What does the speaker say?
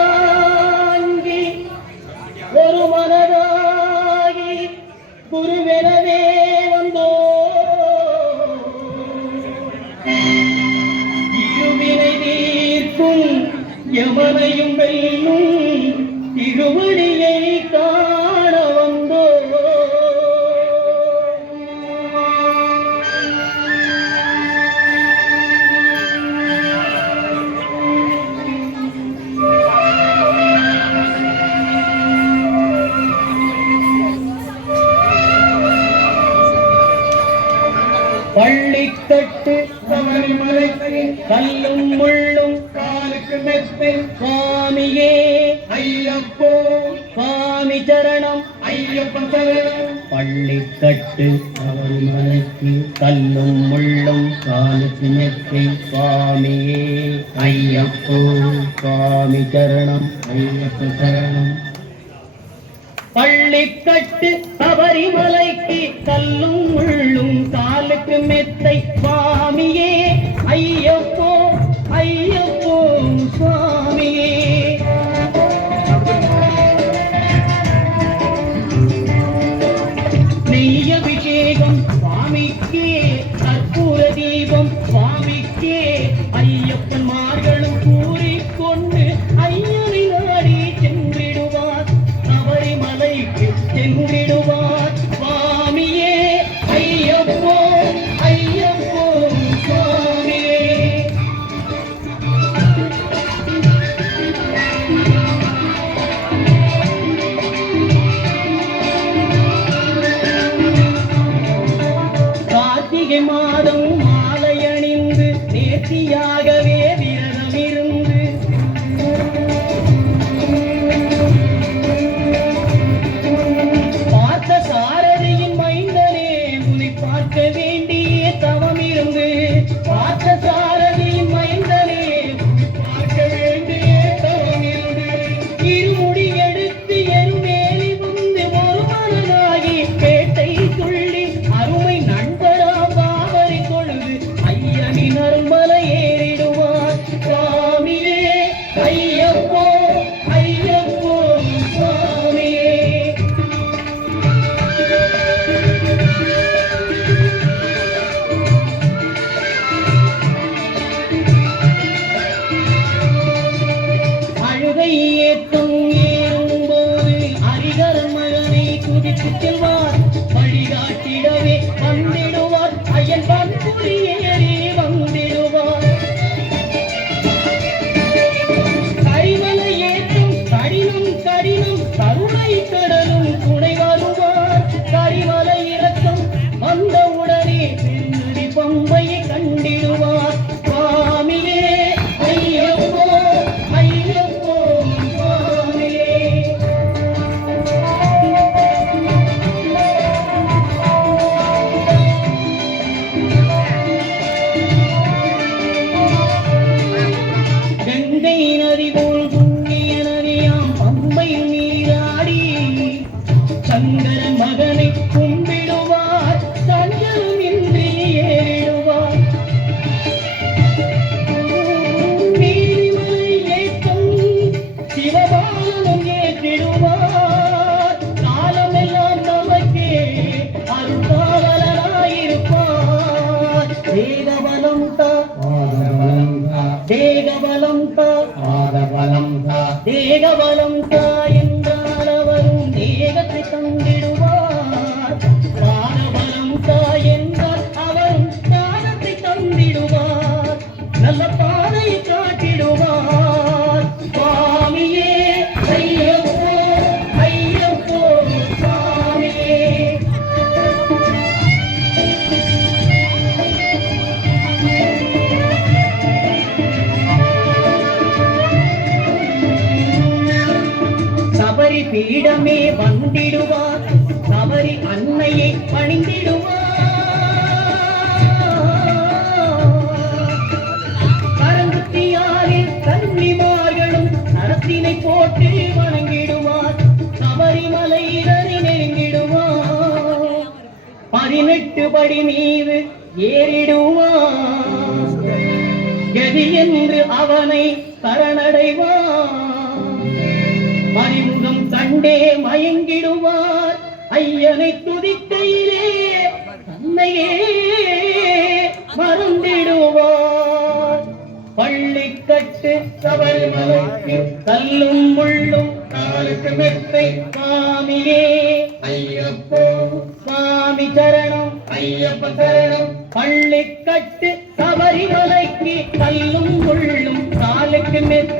இருமுடிதாங்கி ஒரு மனதாகி குருவெனவே வந்தோ இருவினை தீர்க்கும் யமனையும் வெல்லும் திருவடியை காண வந்தோ பள்ளிக்கட்டு சபரிமலைக்கு கல்லும் முள்ளும் காலுக்கு மெத்தை சுவாமியே ஐயப்போ சுவாமி சரணம் ஐயப்ப சரணம் பள்ளிக்கட்டு சபரிமலைக்கு கல்லும் முள்ளும் காலுக்கு மெத்தை சுவாமியே ஐயப்போ சுவாமி சரணம் ஐயப்ப சரணம் பள்ளிக்கட்டு சபரிமலைக்கு கல்லும் முள்ளும் காலுக்கு மெத்தை சுவாமியே ஐயப்போ ஐயப்போ சுவாமியே நெய் அபிஷேகம் சுவாமிக்கே கற்பூர தீபம் சுவாமிக்கே ஐயப்பன்மார்களும் கூறிக்கொண்டு ஐயனை நாடி சென்றிடுவார் சபரிமலைக்கு சென்றிடுவார் சுவாமியே ஐயப்போ ஐயப்போ சுவாமியே கார்த்திகை மாதம் மாலை அணிந்து நேர்த்தியாகவே விரதம் இருந்து பார்த்த சாரதியின் மைந்தனே உன்னை பார்க்க வேண்டிய தவம் இருந்து பார்த்த சாரதியின் மைந்தனே உன்னை பார்க்க வேண்டிய தவம் இருந்து இருமுடி எடுத்து எருமேலி வந்து ஒரு மனதாகி பேட்டை துள்ளி அருமை நண்பரா பாவரை கொழுது ஐயனின் அருள்மலை ஏறிடுவார் சுவாமியே ஐயப்போ ஐயப்போ சுவாமியே அழுகை ஏற்றும் ஏறும்போது ஹரிகரன் மகனை குதித்து செல்வார் வழிகாட்டிடவே வந்திடுவார் ஐயன் பண்புரி ஏறி வந்திடுவார் கரிமலை ஏற்றும் கடினம் கடினம் கருணை கடலும் துணை வருவார் கரிமலை இறக்கம் வந்தவுடனே திருநதி பம்பையை கண்டிடுவார் சுவாமியே ஐயப்போ ஐயப்போ சுவாமியே கங்கை நதி போல் புண்ணிய நதியாம் பம்பையில் நீராடி சங்கரன் மகனை கும்பிடுவார் சஞ்சலம் இன்றி ஏறிடுவார் நீரிமலை ஏற்றம் சிவபாலனும் ஏற்றிடுவார் காலமெல்லாம் நமக்கே அருள்காவலனாயிருப்பார் தேகபலம் தா தேகபலம் தா தேகபலம் தா என்றால் அவரும் தேகத்தை தந்திடுவார் பாரபலம் தா என்றால் அவரும் பாதத்தை தந்திடுவார் நல்ல பாதையை காட்டிடுவார் சுவாமியே ஐயப்போ ஐயப்போ சுவாமியே சபரி பீடமே வந்திடுவார் சபரி அன்னையை பணிந்திடுவார் கரங்குத்தியாரில் கன்னிமார்களும் நரத்தினை போட்டு வணங்கிடுவார் சபரிமலையினரை நெருங்கிடுவார் 18 படி மீது ஏறிடுவார் கதி என்று அவனை சரணடைவார். மணிமுகம் கண்டே மயங்கிடுவார். ஐயனை துதிக்கையிலே தன்னையே மறந்திடுவார். பள்ளிக்கட்டு சபரிமலைக்கு கல்லும் முள்ளும் காலுக்கு மெத்தை சாமியே ஐயப்போ சாமி சரணம் ஐயப்ப சரணம். பள்ளிக்கட்டு சபரிமலைக்கு கல்லும் முள்ளும் காலுக்கு மெத்தை